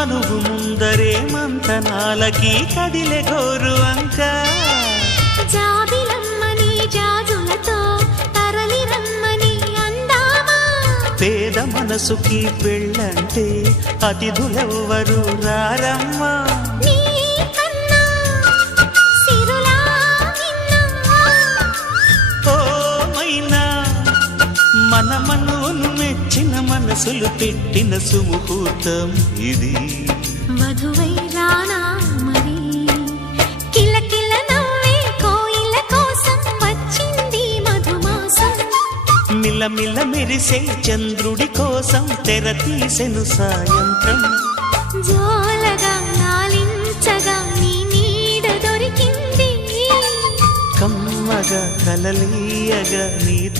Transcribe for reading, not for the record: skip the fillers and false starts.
మనువు ముందరే మంతనాలకి కదిలే గోరు అంక జాబిలమ్మని జాజులతో తరలి రమ్మని అందామా పేద మనసుకి పెళ్ళంటే అతిథులెవ్వరు రారమ్మా మన మనవును మెచ్చిన మనసులు పెట్టిన సుముహూర్తం ఇది మధువై రానా మరి కిలకిల నవ్వే కోయిల కోసం వచ్చింది మధుమాసం మిలమిల మెరిసే చంద్రుడి కోసం తెర తీసెను సాయంత్రం జోలగా నాలించగా నీ నీడ దొరికింది కమ్మగా కలలీయగా నీ